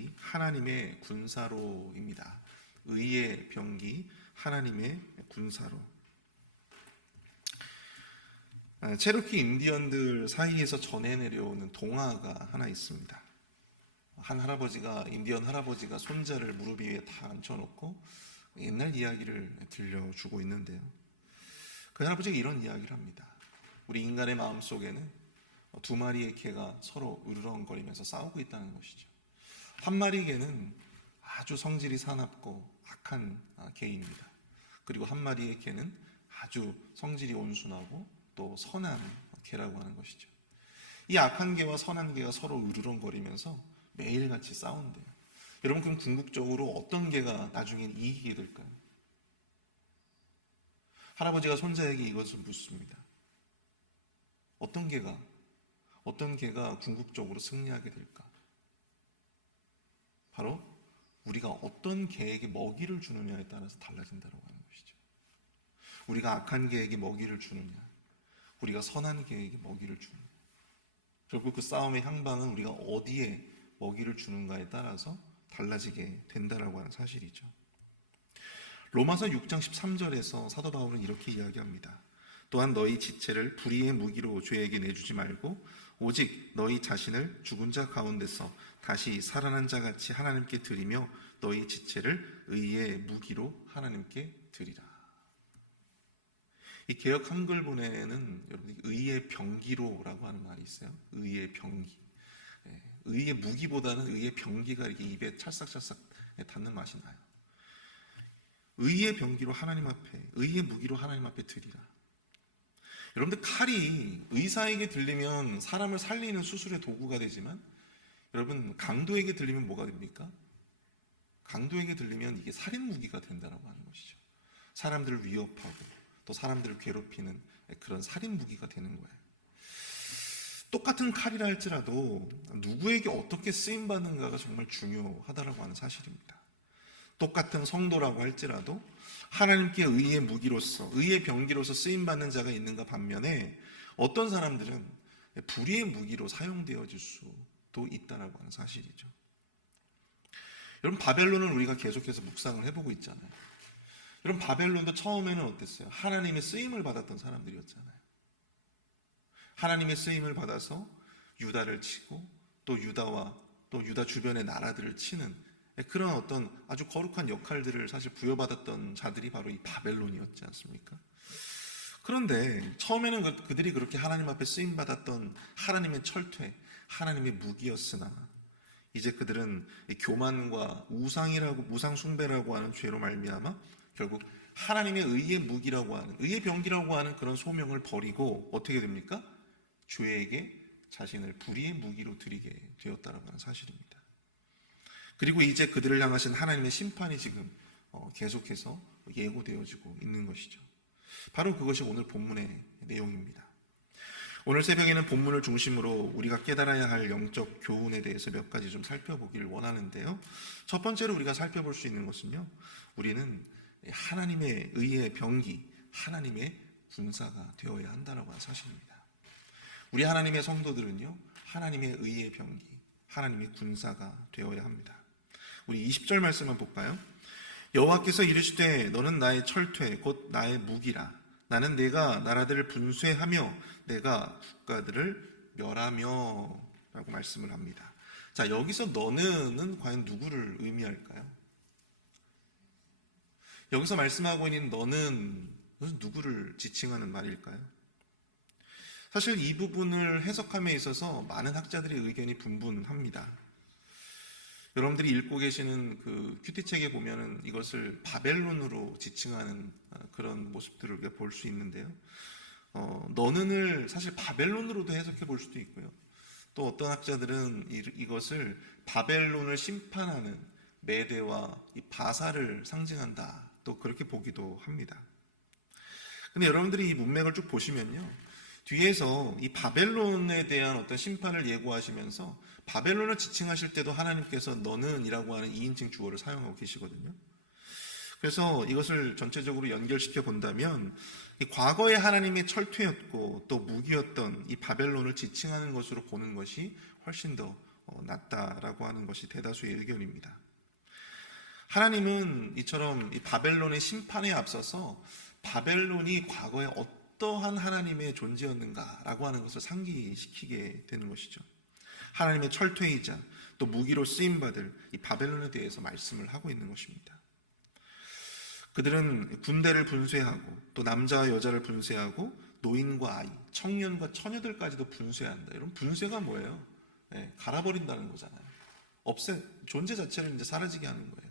병기 하나님의 군사로입니다. 의의 병기 하나님의 군사로. 체로키 인디언들 사이에서 전해 내려오는 동화가 하나 있습니다. 한 할아버지가, 인디언 할아버지가 손자를 무릎 위에 다 앉혀놓고 옛날 이야기를 들려주고 있는데요. 그 할아버지가 이런 이야기를 합니다. 우리 인간의 마음속에는 두 마리의 개가 서로 으르렁거리면서 싸우고 있다는 것이죠. 한 마리 개는 아주 성질이 사납고 악한 개입니다. 그리고 한 마리의 개는 아주 성질이 온순하고 또 선한 개라고 하는 것이죠. 이 악한 개와 선한 개가 서로 으르렁거리면서 매일같이 싸운대요. 여러분, 그럼 궁극적으로 어떤 개가 나중엔 이기게 될까요? 할아버지가 손자에게 이것을 묻습니다. 어떤 개가 궁극적으로 승리하게 될까? 바로 우리가 어떤 개에게 먹이를 주느냐에 따라서 달라진다고 하는 것이죠. 우리가 악한 개에게 먹이를 주느냐, 우리가 선한 개에게 먹이를 주느냐. 결국 그 싸움의 향방은 우리가 어디에 먹이를 주는가에 따라서 달라지게 된다라고 하는 사실이죠. 로마서 6장 13절에서 사도 바울은 이렇게 이야기합니다. 또한 너희 지체를 불의의 무기로 죄에게 내주지 말고 오직 너희 자신을 죽은 자 가운데서 다시 살아난 자 같이 하나님께 드리며 너희 지체를 의의 무기로 하나님께 드리라. 이 개역 한글본에는 여러분 의의 병기로라고 하는 말이 있어요. 의의 병기. 의의 무기보다는 의의 병기가 이렇게 입에 찰싹찰싹 닿는 맛이 나요. 의의 병기로 하나님 앞에, 의의 무기로 하나님 앞에 드리라. 여러분들, 칼이 의사에게 들리면 사람을 살리는 수술의 도구가 되지만 여러분, 강도에게 들리면 뭐가 됩니까? 강도에게 들리면 이게 살인 무기가 된다고 하는 것이죠. 사람들을 위협하고 또 사람들을 괴롭히는 그런 살인 무기가 되는 거예요. 똑같은 칼이라 할지라도 누구에게 어떻게 쓰임받는가가 정말 중요하다라고 하는 사실입니다. 똑같은 성도라고 할지라도 하나님께 의의 무기로서, 의의 병기로서 쓰임받는 자가 있는가 반면에 어떤 사람들은 불의의 무기로 사용되어질 수도 있다라고 하는 사실이죠. 여러분, 바벨론을 우리가 계속해서 묵상을 해보고 있잖아요. 여러분, 바벨론도 처음에는 어땠어요? 하나님의 쓰임을 받았던 사람들이었잖아요. 하나님의 쓰임을 받아서 유다를 치고 또 유다와 또 유다 주변의 나라들을 치는 그런 어떤 아주 거룩한 역할들을 사실 부여받았던 자들이 바로 이 바벨론이었지 않습니까? 그런데 처음에는 그들이 그렇게 하나님 앞에 쓰임받았던 하나님의 철퇴, 하나님의 무기였으나 이제 그들은 교만과 우상 숭배라고 하는 죄로 말미암아 결국 하나님의 의의 무기라고 하는, 의의 병기라고 하는 그런 소명을 버리고 어떻게 됩니까? 죄에게 자신을 불의의 무기로 드리게 되었다는 사실입니다. 그리고 이제 그들을 향하신 하나님의 심판이 지금 계속해서 예고되어지고 있는 것이죠. 바로 그것이 오늘 본문의 내용입니다. 오늘 새벽에는 본문을 중심으로 우리가 깨달아야 할 영적 교훈에 대해서 몇 가지 좀 살펴보기를 원하는데요. 첫 번째로 우리가 살펴볼 수 있는 것은요, 우리는 하나님의 의의 병기, 하나님의 군사가 되어야 한다는 사실입니다. 우리 하나님의 성도들은요, 하나님의 의의 병기, 하나님의 군사가 되어야 합니다. 우리 20절 말씀을 볼까요? 여호와께서 이르시되 너는 나의 철퇴 곧 나의 무기라. 나는 내가 나라들을 분쇄하며 내가 국가들을 멸하며 라고 말씀을 합니다. 자, 여기서 너는은 과연 누구를 의미할까요? 여기서 말씀하고 있는 너는 누구를 지칭하는 말일까요? 사실 이 부분을 해석함에 있어서 많은 학자들의 의견이 분분합니다. 여러분들이 읽고 계시는 그 큐티책에 보면은 이것을 바벨론으로 지칭하는 그런 모습들을 우리가 볼 수 있는데요. 너는을 사실 바벨론으로도 해석해 볼 수도 있고요. 또 어떤 학자들은 이것을 바벨론을 심판하는 메대와 이 바사를 상징한다, 또 그렇게 보기도 합니다. 근데 여러분들이 이 문맥을 쭉 보시면요, 뒤에서 이 바벨론에 대한 어떤 심판을 예고하시면서 바벨론을 지칭하실 때도 하나님께서 너는 이라고 하는 2인칭 주어를 사용하고 계시거든요. 그래서 이것을 전체적으로 연결시켜 본다면 이 과거의 하나님의 철퇴였고 또 무기였던 이 바벨론을 지칭하는 것으로 보는 것이 훨씬 더 낫다라고 하는 것이 대다수의 의견입니다. 하나님은 이처럼 이 바벨론의 심판에 앞서서 바벨론이 과거에 어떠한 하나님의 존재였는가라고 하는 것을 상기시키게 되는 것이죠. 하나님의 철퇴이자 또 무기로 쓰임받을 이 바벨론에 대해서 말씀을 하고 있는 것입니다. 그들은 군대를 분쇄하고 또 남자와 여자를 분쇄하고 노인과 아이, 청년과 처녀들까지도 분쇄한다. 이런 분쇄가 뭐예요? 갈아버린다는 거잖아요. 존재 자체를 이제 사라지게 하는 거예요.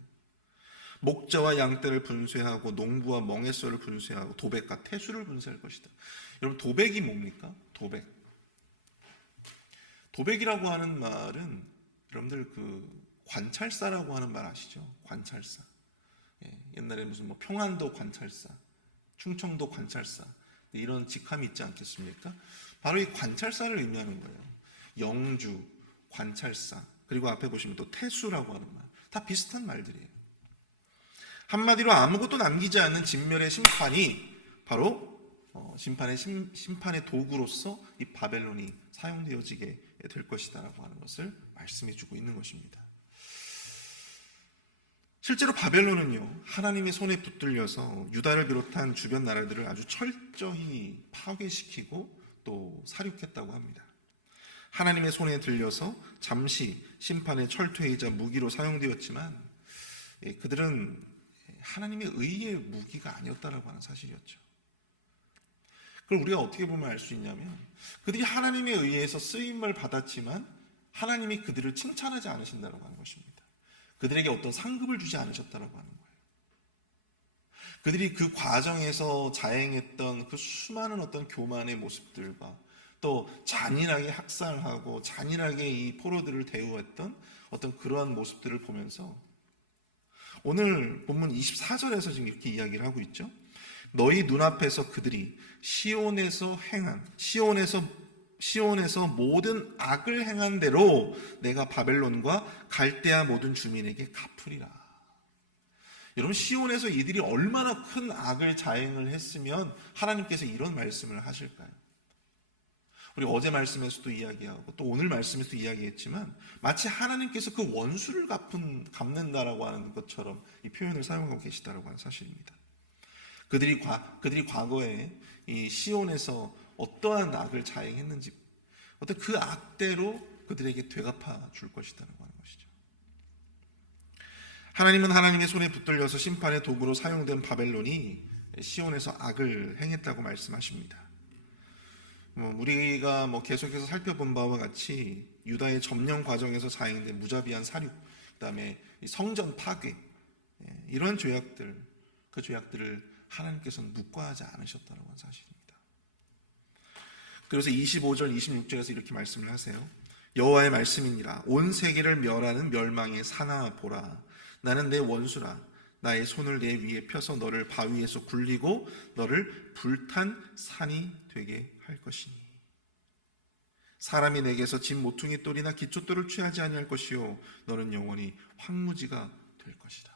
목자와 양떼를 분쇄하고 농부와 멍에소를 분쇄하고 도백과 태수를 분쇄할 것이다. 여러분, 도백이 뭡니까? 도백이라고 하는 말은 여러분들 관찰사라고 하는 말 아시죠? 관찰사. 옛날에 무슨 평안도 관찰사, 충청도 관찰사 이런 직함이 있지 않겠습니까? 바로 이 관찰사를 의미하는 거예요. 영주, 관찰사, 그리고 앞에 보시면 또 태수라고 하는 말, 다 비슷한 말들이에요. 한마디로 아무것도 남기지 않는 진멸의 심판이 바로 심판의 도구로서 이 바벨론이 사용되어지게 될 것이다라고 하는 것을 말씀해주고 있는 것입니다. 실제로 바벨론은요, 하나님의 손에 붙들려서 유다를 비롯한 주변 나라들을 아주 철저히 파괴시키고 또 살육했다고 합니다. 하나님의 손에 들려서 잠시 심판의 철퇴이자 무기로 사용되었지만 그들은 하나님의 의의 무기가 아니었다라고 하는 사실이었죠. 그걸 우리가 어떻게 보면 알 수 있냐면 그들이 하나님에 의해서 쓰임을 받았지만 하나님이 그들을 칭찬하지 않으신다고 하는 것입니다. 그들에게 어떤 상급을 주지 않으셨다라고 하는 거예요. 그들이 그 과정에서 자행했던 그 수많은 어떤 교만의 모습들과 또 잔인하게 학살하고 잔인하게 이 포로들을 대우했던 어떤 그러한 모습들을 보면서 오늘 본문 24절에서 지금 이렇게 이야기를 하고 있죠. 너희 눈앞에서 그들이 시온에서 모든 악을 행한 대로 내가 바벨론과 갈대아 모든 주민에게 갚으리라. 여러분, 시온에서 이들이 얼마나 큰 악을 자행을 했으면 하나님께서 이런 말씀을 하실까요? 우리 어제 말씀에서도 이야기하고 또 오늘 말씀에서도 이야기했지만 마치 하나님께서 그 원수를 갚는다라고 하는 것처럼 이 표현을 사용하고 계시다라고 하는 사실입니다. 그들이 과거에 이 시온에서 어떠한 악을 자행했는지 어떤 그 악대로 그들에게 되갚아 줄 것이라고 하는 것이죠. 하나님은 하나님의 손에 붙들려서 심판의 도구로 사용된 바벨론이 시온에서 악을 행했다고 말씀하십니다. 우리가 계속해서 살펴본 바와 같이 유다의 점령 과정에서 자행된 무자비한 살육, 그다음에 성전 파괴, 이런 그 죄악들을 하나님께서는 묵과하지 않으셨다는 사실입니다. 그래서 25절, 26절에서 이렇게 말씀을 하세요. 여호와의 말씀이니라. 온 세계를 멸하는 멸망의 사나 보라. 나는 내 원수라. 나의 손을 내 위에 펴서 너를 바위에서 굴리고 너를 불탄 산이 되게 할 것이니 사람이 내게서 진 모퉁이 돌이나 기초돌을 취하지 아니할 것이요 너는 영원히 황무지가 될 것이다.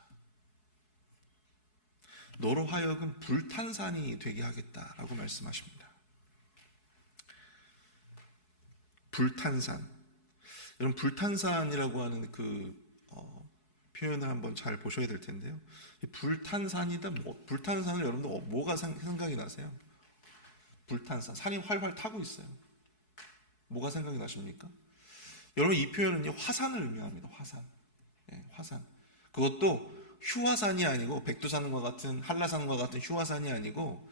너로 하여금 불탄 산이 되게 하겠다라고 말씀하십니다. 불탄산. 여러분, 불탄산이라고 하는 표현을 한번 잘 보셔야 될 텐데요. 불탄산이다. 불탄산을 여러분들 뭐가 생각이 나세요? 불탄산. 산이 활활 타고 있어요. 뭐가 생각이 나십니까? 여러분, 이 표현은 화산을 의미합니다. 화산. 화산. 그것도 휴화산이 아니고 백두산과 같은 한라산과 같은 휴화산이 아니고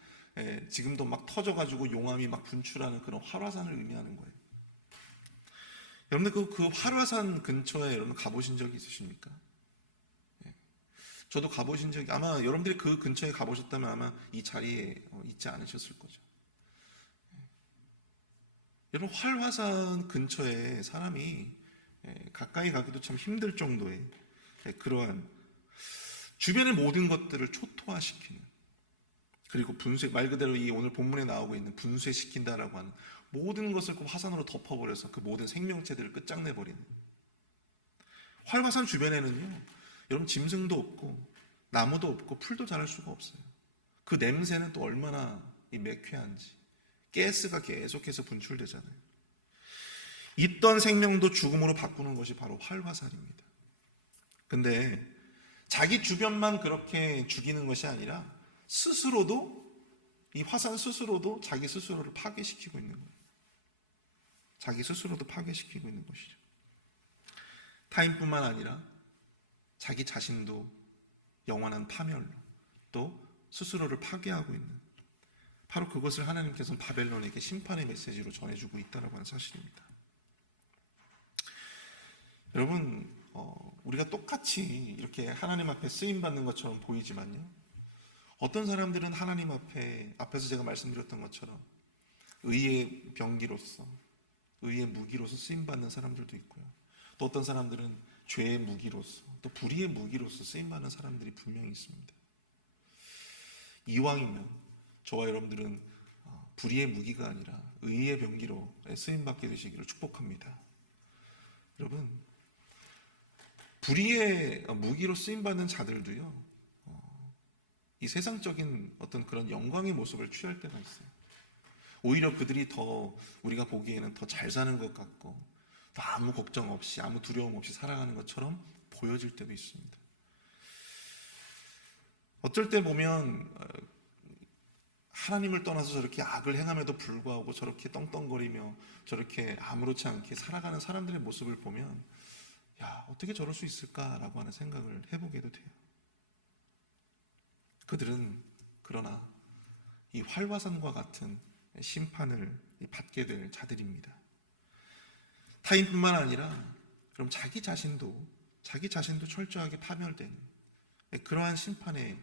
지금도 막 터져가지고 용암이 막 분출하는 그런 활화산을 의미하는 거예요. 여러분들 그 활화산 근처에 여러분 가보신 적이 있으십니까? 저도 가보신 적이, 아마 여러분들이 그 근처에 가보셨다면 아마 이 자리에 있지 않으셨을 거죠. 여러분, 활화산 근처에 사람이 가까이 가기도 참 힘들 정도의 그러한 주변의 모든 것들을 초토화시키는, 그리고 분쇄, 말 그대로 이 오늘 본문에 나오고 있는 분쇄시킨다라고 하는 모든 것을 그 화산으로 덮어버려서 그 모든 생명체들을 끝장내버리는, 활화산 주변에는요 여러분 짐승도 없고 나무도 없고 풀도 자랄 수가 없어요. 그 냄새는 또 얼마나 매캐한지, 가스가 계속해서 분출되잖아요. 있던 생명도 죽음으로 바꾸는 것이 바로 활화살입니다. 근데 자기 주변만 그렇게 죽이는 것이 아니라 스스로도, 이 화산 스스로도 자기 스스로를 파괴시키고 있는 거예요. 자기 스스로도 파괴시키고 있는 것이죠. 타인뿐만 아니라 자기 자신도 영원한 파멸로 또 스스로를 파괴하고 있는, 바로 그것을 하나님께서는 바벨론에게 심판의 메시지로 전해주고 있다는 하는 사실입니다. 여러분, 우리가 똑같이 이렇게 하나님 앞에 쓰임받는 것처럼 보이지만요, 어떤 사람들은 하나님 앞에서 제가 말씀드렸던 것처럼 의의 병기로서, 의의 무기로서 쓰임받는 사람들도 있고요, 또 어떤 사람들은 죄의 무기로서, 또 불의의 무기로서 쓰임받는 사람들이 분명히 있습니다. 이왕이면 저와 여러분들은 불의의 무기가 아니라 의의 병기로 쓰임받게 되시기를 축복합니다. 여러분, 불의의 무기로 쓰임받는 자들도요, 이 세상적인 어떤 그런 영광의 모습을 취할 때가 있어요. 오히려 그들이 더 우리가 보기에는 더 잘 사는 것 같고, 또 아무 걱정 없이, 아무 두려움 없이 살아가는 것처럼 보여질 때도 있습니다. 어쩔 때 보면 하나님을 떠나서 저렇게 악을 행함에도 불구하고 저렇게 떵떵거리며 저렇게 아무렇지 않게 살아가는 사람들의 모습을 보면, 야, 어떻게 저럴 수 있을까라고 하는 생각을 해보게도 돼요. 그들은 그러나 이 활화산과 같은 심판을 받게 될 자들입니다. 타인뿐만 아니라 그럼 자기 자신도 철저하게 파멸되는 그러한 심판의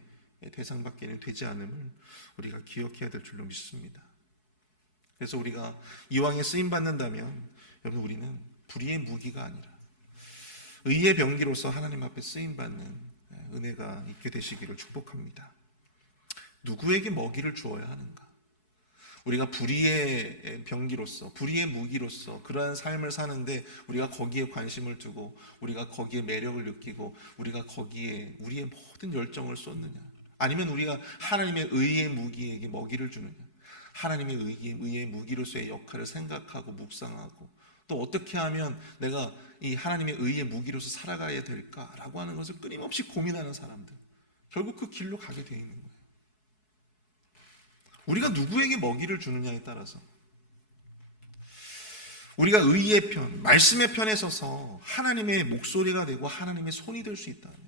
대상밖에는 되지 않음을 우리가 기억해야 될 줄로 믿습니다. 그래서 우리가 이왕에 쓰임받는다면 여러분, 우리는 불의의 무기가 아니라 의의 병기로서 하나님 앞에 쓰임받는 은혜가 있게 되시기를 축복합니다. 누구에게 먹이를 주어야 하는가? 우리가 불의의 병기로서, 불의의 무기로서 그러한 삶을 사는데 우리가 거기에 관심을 두고, 우리가 거기에 매력을 느끼고, 우리가 거기에 우리의 모든 열정을 쏟느냐? 아니면 우리가 하나님의 의의 무기에게 먹이를 주느냐? 하나님의 의의 무기로서의 역할을 생각하고 묵상하고, 또 어떻게 하면 내가 이 하나님의 의의 무기로서 살아가야 될까라고 하는 것을 끊임없이 고민하는 사람들, 결국 그 길로 가게 돼 있는 거예요. 우리가 누구에게 먹이를 주느냐에 따라서, 우리가 의의 편, 말씀의 편에 서서 하나님의 목소리가 되고 하나님의 손이 될 수 있다면,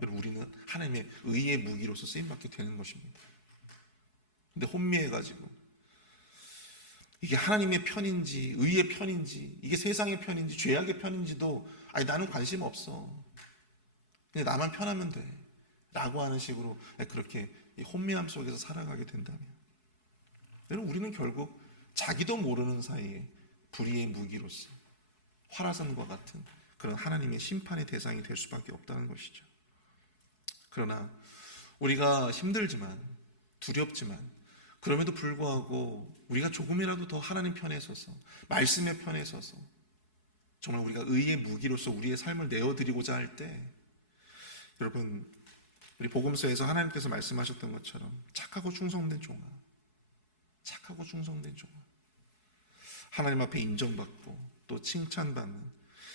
여러분, 우리는 하나님의 의의 무기로서 쓰임받게 되는 것입니다. 근데 혼미해가지고 이게 하나님의 편인지 의의 편인지, 이게 세상의 편인지 죄악의 편인지도 아니 나는 관심 없어, 그냥 나만 편하면 돼 라고 하는 식으로 그렇게 혼미함 속에서 살아가게 된다면, 여러분, 우리는 결국 자기도 모르는 사이에 불의의 무기로서 활화산과 같은 그런 하나님의 심판의 대상이 될 수밖에 없다는 것이죠. 그러나 우리가 힘들지만, 두렵지만, 그럼에도 불구하고 우리가 조금이라도 더 하나님 편에 서서, 말씀의 편에 서서 정말 우리가 의의 무기로서 우리의 삶을 내어드리고자 할 때, 여러분, 우리 복음서에서 하나님께서 말씀하셨던 것처럼 착하고 충성된 종아, 착하고 충성된 종아, 하나님 앞에 인정받고 또 칭찬받는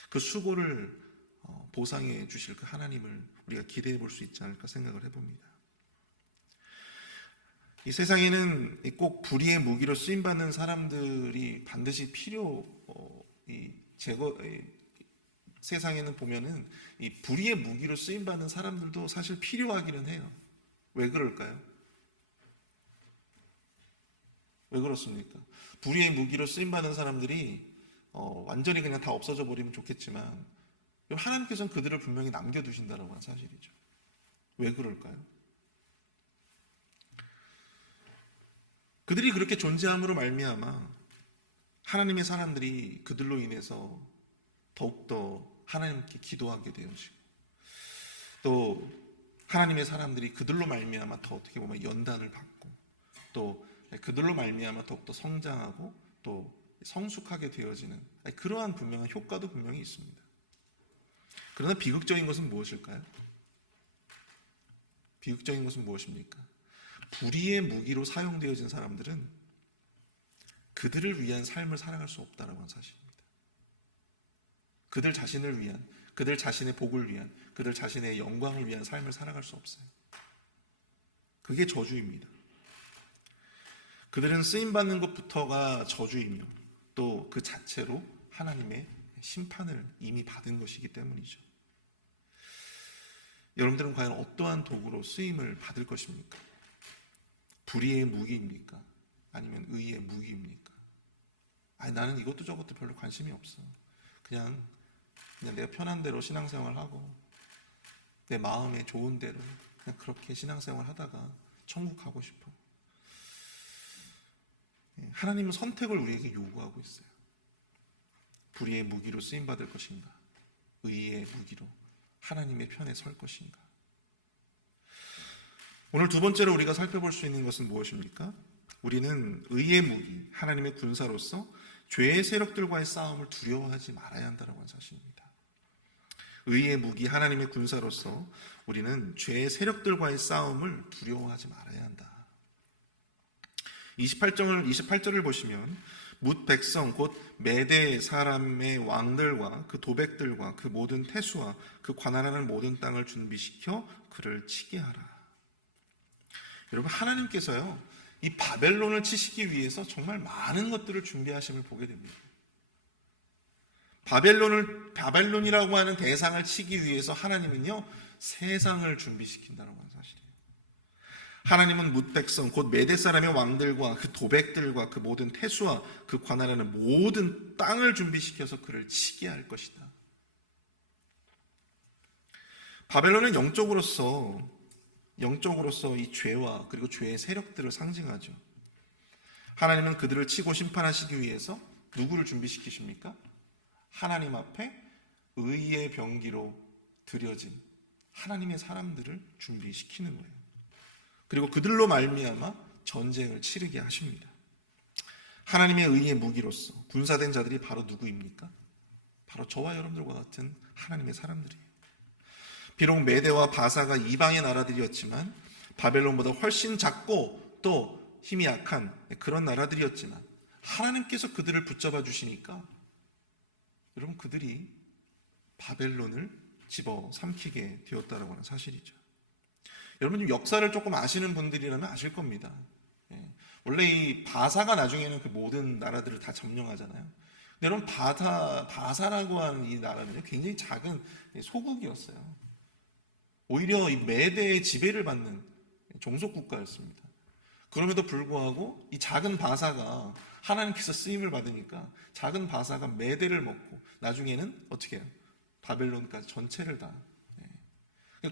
그 수고를 보상해 주실 그 하나님을 우리가 기대해 볼 수 있지 않을까 생각을 해봅니다. 이 세상에는 꼭 불의의 무기로 쓰임받는 사람들이 반드시 세상에는 보면은 이 불의의 무기로 쓰임받는 사람들도 사실 필요하기는 해요. 왜 그럴까요? 왜 그렇습니까? 불의의 무기로 쓰임받는 사람들이 완전히 그냥 다 없어져 버리면 좋겠지만, 하나님께서는 그들을 분명히 남겨두신다는 건 사실이죠. 왜 그럴까요? 그들이 그렇게 존재함으로 말미암아 하나님의 사람들이 그들로 인해서 더욱더 하나님께 기도하게 되어지고, 또 하나님의 사람들이 그들로 말미암아 더 어떻게 보면 연단을 받고, 또 그들로 말미암아 더욱더 성장하고 또 성숙하게 되어지는 그러한 분명한 효과도 분명히 있습니다. 그러나 비극적인 것은 무엇일까요? 비극적인 것은 무엇입니까? 불의의 무기로 사용되어진 사람들은 그들을 위한 삶을 살아갈 수 없다는 사실입니다. 그들 자신을 위한, 그들 자신의 복을 위한, 그들 자신의 영광을 위한 삶을 살아갈 수 없어요. 그게 저주입니다. 그들은 쓰임받는 것부터가 저주이며 또 그 자체로 하나님의 심판을 이미 받은 것이기 때문이죠. 여러분들은 과연 어떠한 도구로 쓰임을 받을 것입니까? 불의의 무기입니까? 아니면 의의 무기입니까? 아니, 나는 이것도 저것도 별로 관심이 없어. 그냥 내가 편한 대로 신앙생활하고 내 마음에 좋은 대로 그냥 그렇게 신앙생활 하다가 천국 가고 싶어. 하나님은 선택을 우리에게 요구하고 있어요. 불의의 무기로 쓰임받을 것인가? 의의 무기로 하나님의 편에 설 것인가? 오늘 두 번째로 우리가 살펴볼 수 있는 것은 무엇입니까? 우리는 의의 무기, 하나님의 군사로서 죄의 세력들과의 싸움을 두려워하지 말아야 한다는 사실입니다. 의의 무기, 하나님의 군사로서 우리는 죄의 세력들과의 싸움을 두려워하지 말아야 한다. 28절을 보시면 뭇 백성 곧 메대 사람의 왕들과 그 도백들과 그 모든 태수와 그 관할하는 모든 땅을 준비시켜 그를 치게 하라. 여러분, 하나님께서요, 이 바벨론을 치시기 위해서 정말 많은 것들을 준비하심을 보게 됩니다. 바벨론이라고 하는 대상을 치기 위해서 하나님은요, 세상을 준비시킨다는 사실이에요. 하나님은 뭇 백성 곧 메대 사람의 왕들과 그 도백들과 그 모든 태수와 그 관할하는 모든 땅을 준비시켜서 그를 치게 할 것이다. 바벨론은 영적으로서 이 죄와 그리고 죄의 세력들을 상징하죠. 하나님은 그들을 치고 심판하시기 위해서 누구를 준비시키십니까? 하나님 앞에 의의 병기로 드려진 하나님의 사람들을 준비시키는 거예요. 그리고 그들로 말미암아 전쟁을 치르게 하십니다. 하나님의 의의 무기로서 군사된 자들이 바로 누구입니까? 바로 저와 여러분들과 같은 하나님의 사람들이에요. 비록 메대와 바사가 이방의 나라들이었지만, 바벨론보다 훨씬 작고 또 힘이 약한 그런 나라들이었지만, 하나님께서 그들을 붙잡아 주시니까 여러분, 그들이 바벨론을 집어삼키게 되었다라고 하는 사실이죠. 여러분, 좀 역사를 조금 아시는 분들이라면 아실 겁니다. 원래 이 바사가 나중에는 그 모든 나라들을 다 점령하잖아요. 근데 여러분, 바사라고 하는 이 나라는요, 굉장히 작은 소국이었어요. 오히려 이 메대의 지배를 받는 종속 국가였습니다. 그럼에도 불구하고 이 작은 바사가 하나님께서 쓰임을 받으니까 작은 바사가 메대를 먹고 나중에는 어떻게 해요? 바벨론까지 전체를 다,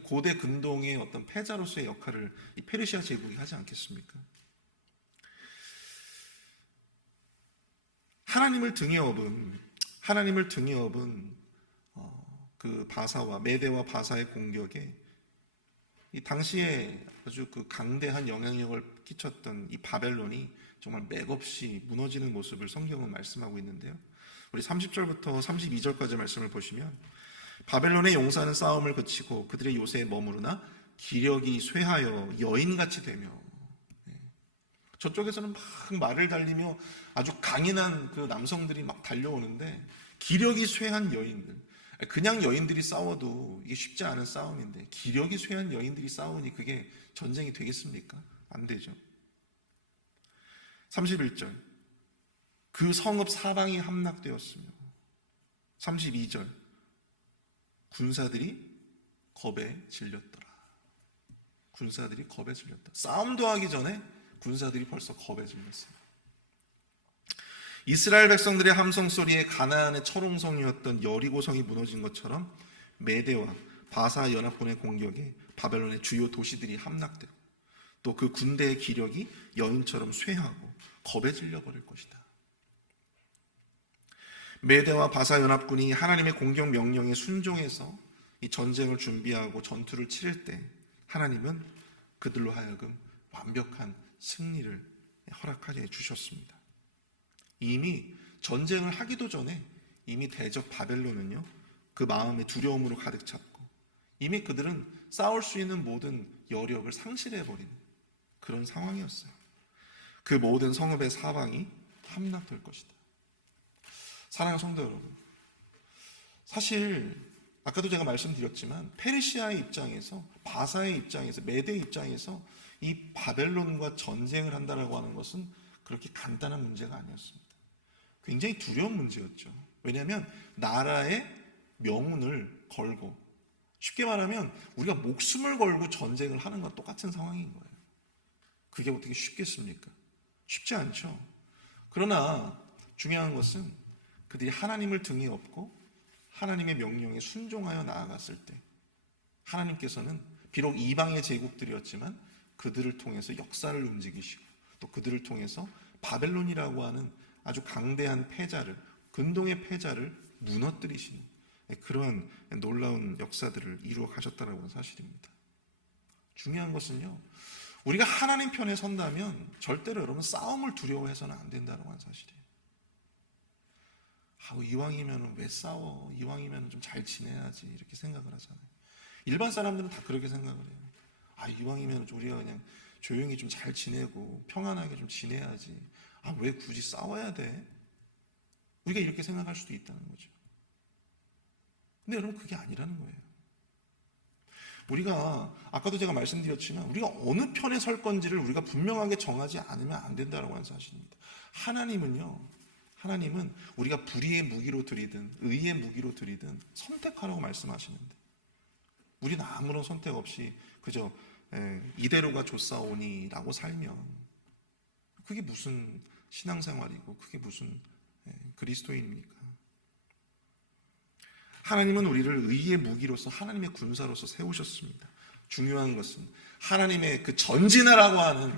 고대 근동의 어떤 패자로서의 역할을 이 페르시아 제국이 하지 않겠습니까? 하나님을 등에 업은 그 바사와 메대와 바사의 공격에 이 당시에 아주 그 강대한 영향력을 끼쳤던 이 바벨론이 정말 맥없이 무너지는 모습을 성경은 말씀하고 있는데요. 우리 30절부터 32절까지 말씀을 보시면, 바벨론의 용사는 싸움을 그치고 그들의 요새에 머무르나 기력이 쇠하여 여인같이 되며, 저쪽에서는 막 말을 달리며 아주 강인한 그 남성들이 막 달려오는데, 기력이 쇠한 여인들, 그냥 여인들이 싸워도 이게 쉽지 않은 싸움인데 기력이 쇠한 여인들이 싸우니 그게 전쟁이 되겠습니까? 안 되죠. 31절, 그 성읍 사방이 함락되었으며, 32절, 군사들이 겁에 질렸더라. 군사들이 겁에 질렸다. 싸움도 하기 전에 군사들이 벌써 겁에 질렸어요. 이스라엘 백성들의 함성 소리에 가나안의 철옹성이었던 여리고성이 무너진 것처럼 메대와 바사 연합군의 공격에 바벨론의 주요 도시들이 함락되고 또 그 군대의 기력이 여인처럼 쇠하고 겁에 질려버릴 것이다. 메대와 바사 연합군이 하나님의 공격 명령에 순종해서 이 전쟁을 준비하고 전투를 치를 때 하나님은 그들로 하여금 완벽한 승리를 허락하게 해주셨습니다. 이미 전쟁을 하기도 전에 이미 대적 바벨론은요, 그 마음에 두려움으로 가득 찼고 이미 그들은 싸울 수 있는 모든 여력을 상실해버린 그런 상황이었어요. 그 모든 성읍의 사방이 함락될 것이다. 사랑하는 성도 여러분, 사실 아까도 제가 말씀드렸지만 페르시아의 입장에서, 바사의 입장에서, 메대의 입장에서 이 바벨론과 전쟁을 한다라고 하는 것은 그렇게 간단한 문제가 아니었습니다. 굉장히 두려운 문제였죠. 왜냐하면 나라의 명운을 걸고, 쉽게 말하면 우리가 목숨을 걸고 전쟁을 하는 건 똑같은 상황인 거예요. 그게 어떻게 쉽겠습니까? 쉽지 않죠. 그러나 중요한 것은 그들이 하나님을 등에 업고 하나님의 명령에 순종하여 나아갔을 때 하나님께서는 비록 이방의 제국들이었지만 그들을 통해서 역사를 움직이시고 또 그들을 통해서 바벨론이라고 하는 아주 강대한 패자를, 근동의 패자를 무너뜨리시는 그러한 놀라운 역사들을 이루어 가셨다는 건 사실입니다. 중요한 것은요, 우리가 하나님 편에 선다면 절대로 여러분 싸움을 두려워해서는 안 된다는 건 사실이에요. 이왕이면 왜 싸워? 이왕이면 좀 잘 지내야지, 이렇게 생각을 하잖아요. 일반 사람들은 다 그렇게 생각을 해요. 이왕이면 우리가 그냥 조용히 좀 잘 지내고 평안하게 좀 지내야지. 왜 굳이 싸워야 돼? 우리가 이렇게 생각할 수도 있다는 거죠. 근데 여러분, 그게 아니라는 거예요. 우리가 아까도 제가 말씀드렸지만 우리가 어느 편에 설 건지를 우리가 분명하게 정하지 않으면 안 된다고 하는 사실입니다. 하나님은 우리가 불의의 무기로 들이든 의의 무기로 들이든 선택하라고 말씀하시는데, 우리는 아무런 선택 없이 그저 이대로가 좋사오니라고 살면 그게 무슨 신앙생활이고 그게 무슨 그리스도인입니까? 하나님은 우리를 의의 무기로서, 하나님의 군사로서 세우셨습니다. 중요한 것은 하나님의 그 전진하라고 하는,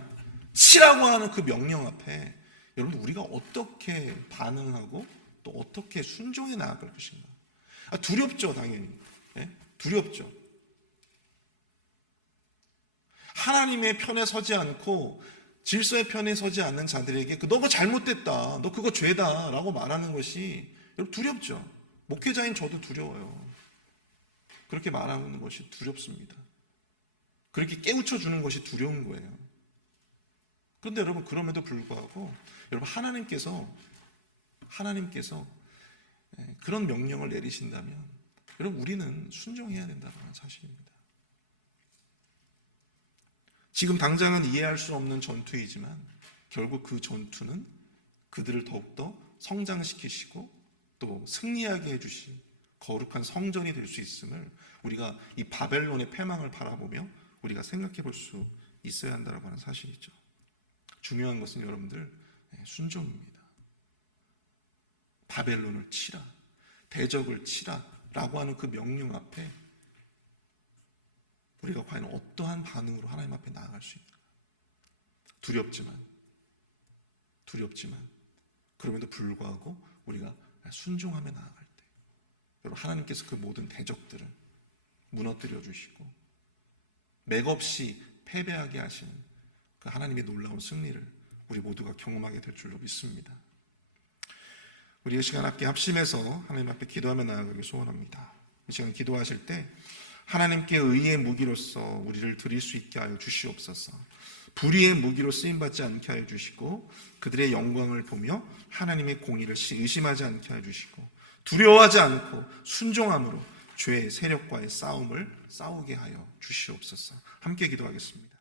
치라고 하는 그 명령 앞에 여러분 우리가 어떻게 반응하고 또 어떻게 순종해 나아갈 것인가. 두렵죠, 당연히. 두렵죠. 하나님의 편에 서지 않고 질서의 편에 서지 않는 자들에게 너 그거 잘못됐다, 너 그거 죄다 라고 말하는 것이 여러분 두렵죠. 목회자인 저도 두려워요. 그렇게 말하는 것이 두렵습니다. 그렇게 깨우쳐 주는 것이 두려운 거예요. 그런데 여러분, 그럼에도 불구하고 여러분, 하나님께서 그런 명령을 내리신다면 여러분, 우리는 순종해야 된다는 사실입니다. 지금 당장은 이해할 수 없는 전투이지만 결국 그 전투는 그들을 더욱더 성장시키시고 또 승리하게 해주신 거룩한 성전이 될 수 있음을 우리가 이 바벨론의 패망을 바라보며 우리가 생각해 볼 수 있어야 한다고 하는 사실이죠. 중요한 것은 여러분들 순종입니다. 바벨론을 치라, 대적을 치라 라고 하는 그 명령 앞에 우리가 과연 어떠한 반응으로 하나님 앞에 나아갈 수 있을까? 두렵지만 그럼에도 불구하고 우리가 순종하며 나아갈 때 여러분, 하나님께서 그 모든 대적들을 무너뜨려 주시고 맥없이 패배하게 하시는 그 하나님의 놀라운 승리를 우리 모두가 경험하게 될 줄로 믿습니다. 우리 이 시간 함께 합심해서 하나님 앞에 기도하며 나아가길 소원합니다. 이 시간 기도하실 때 하나님께 의의 무기로서 우리를 드릴 수 있게 하여 주시옵소서. 불의의 무기로 쓰임받지 않게 하여 주시고 그들의 영광을 보며 하나님의 공의를 의심하지 않게 하여 주시고 두려워하지 않고 순종함으로 죄의 세력과의 싸움을 싸우게 하여 주시옵소서. 함께 기도하겠습니다.